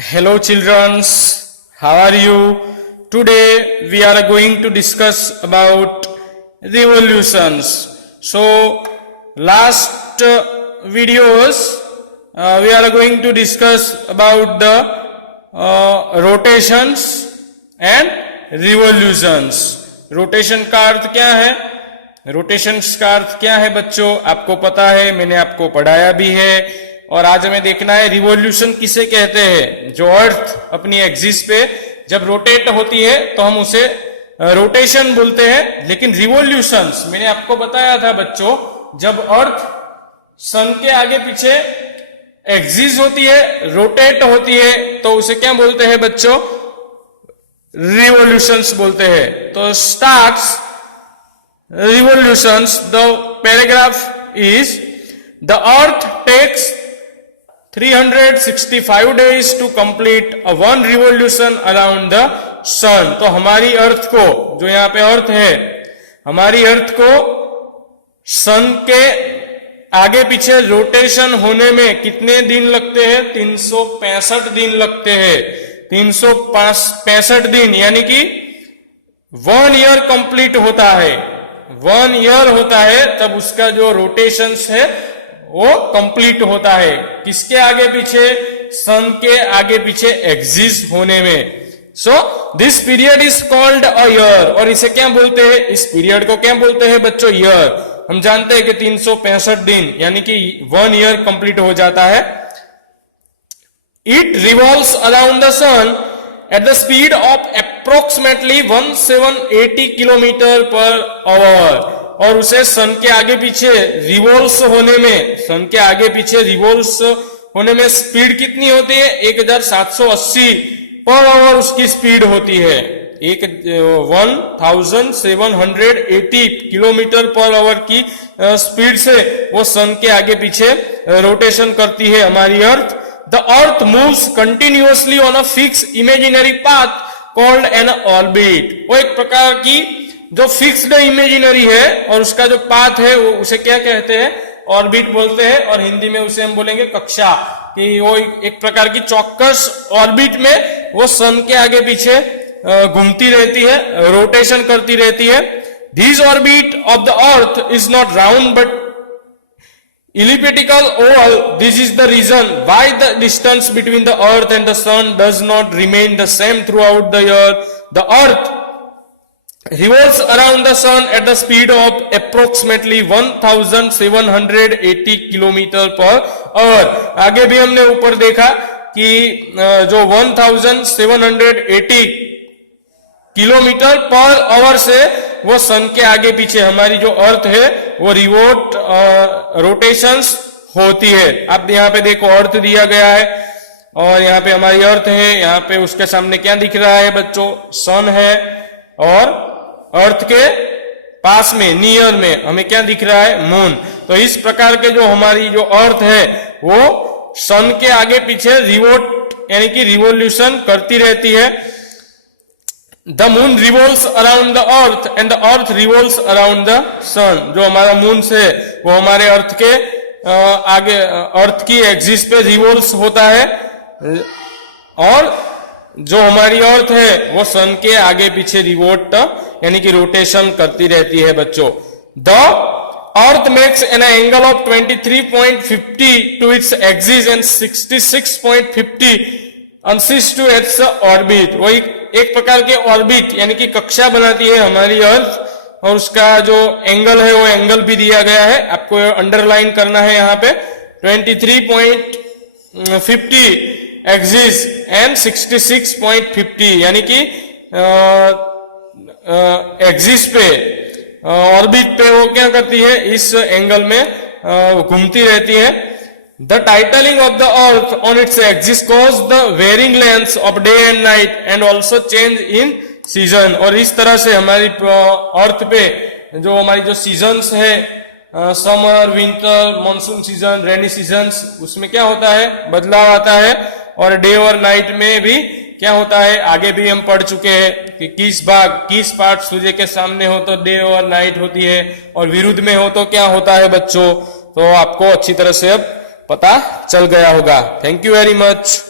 Hello children, how are you? Today we are going to discuss about revolutions. So last videos we are going to discuss about the rotations and revolutions. Rotation का अर्थ क्या है? Rotations का अर्थ क्या है बच्चों? आपको पता है, मैंने आपको पढ़ाया भी है। और आज हमें देखना है रिवॉल्यूशन किसे कहते हैं। जो अर्थ अपनी एक्सिस पे जब रोटेट होती है तो हम उसे रोटेशन बोलते हैं। लेकिन रिवॉल्यूशंस मैंने आपको बताया था बच्चों, जब अर्थ सन के आगे पीछे एक्सिस होती है, रोटेट होती है, तो उसे क्या बोलते हैं बच्चों? रिवॉल्यूशंस बोलते हैं। तो starts revolutions, the paragraph is the earth takes 365 days to complete a one revolution around the sun. तो हमारी अर्थ को, जो यहाँ पे अर्थ है, हमारी अर्थ को सन के आगे पीछे रोटेशन होने में कितने दिन लगते हैं? 365 दिन लगते हैं। 365 दिन यानी कि 1 ईयर कंप्लीट होता है। 1 ईयर होता है तब उसका जो रोटेशंस है वो कंप्लीट होता है। किसके आगे पीछे? सन के आगे पीछे एक्सिस होने में। So this period is called a year. और इसे क्या बोलते हैं? इस पीरियड को क्या बोलते हैं बच्चों? ईयर। हम जानते हैं कि 365 दिन यानी कि 1 ईयर कंप्लीट हो जाता है। It revolves around the sun at the speed of approximately 1780 kilometre per hour. और उसे सन के आगे पीछे रिवॉल्व्स होने में, सन के आगे पीछे रिवॉल्व्स होने में स्पीड कितनी होती है? 1780 पर आवर उसकी स्पीड होती है। 1780 किलोमीटर पर आवर की स्पीड से वो सन के आगे पीछे रोटेशन करती है हमारी अर्थ। The earth moves continuously on a fixed imaginary path called an orbit। वो एक प्रकार की जो फिक्स्ड इमेजिनरी है और उसका जो पाथ है वो उसे क्या कहते हैं? ऑर्बिट बोलते हैं। और हिंदी में उसे हम बोलेंगे कक्षा। कि वो एक प्रकार की चौकस ऑर्बिट में वो सन के आगे पीछे घूमती रहती है, रोटेशन करती रहती है। This orbit of the earth is not round but elliptical oval. This is the reason why the distance between the earth and the sun does not remain the same throughout the year. The earth revolves around the sun at the speed of approximately 1780 kilometre per our. आगे भी हमने ऊपर देखा कि जो 1780 kilometre per our से वो सन के आगे पीछे हमारी जो अर्थ है वो रोटेशंस होती है। अब यहाँ पे देखो अर्थ दिया गया है और यहाँ पे हमारी अर्थ है। यहाँ पे उसके सामने क्या दिख रहा है बच्चों? सन है। और अर्थ के पास में, नियर में हमें क्या दिख रहा है? मून। तो इस प्रकार के जो हमारी जो अर्थ है वो सन के आगे पीछे यानी कि रिवॉल्यूशन करती रहती है। The moon revolves around the earth and the earth revolves around the sun। जो हमारा मून है वो हमारे अर्थ के आगे, अर्थ की एक्सिस पे रिवॉल्व्स होता है। और जो हमारी अर्थ है वो सन के आगे पीछे रिवोल्ट यानी कि रोटेशन करती रहती है बच्चों। The earth makes an angle of 23.50 to its axis and 66.50 अंशिस टू its ऑर्बिट। वो एक प्रकार के ऑर्बिट यानी कि कक्षा बनाती है हमारी अर्थ। और उसका जो एंगल है वो एंगल भी दिया गया है, आपको अंडरलाइन करना है यहाँ पे। 23.50 एक्सिस एंड 66.50 यानी कि एक्सिस पे, ऑर्बिट पे वो क्या करती है? इस एंगल में घूमती रहती है। The titling of the earth on its axis causes the varying lengths of day and night and also change in season। और इस तरह से हमारी अर्थ पे जो हमारी जो सीजन्स है, summer, winter, monsoon season, rainy seasons, उसमें क्या होता है? बदलाव आता है। और डे और नाइट में भी क्या होता है? आगे भी हम पढ़ चुके हैं कि किस पार्ट सूर्य के सामने हो तो डे और नाइट होती है, और विरुद्ध में हो तो क्या होता है बच्चों? तो आपको अच्छी तरह से अब पता चल गया होगा। Thank you very much.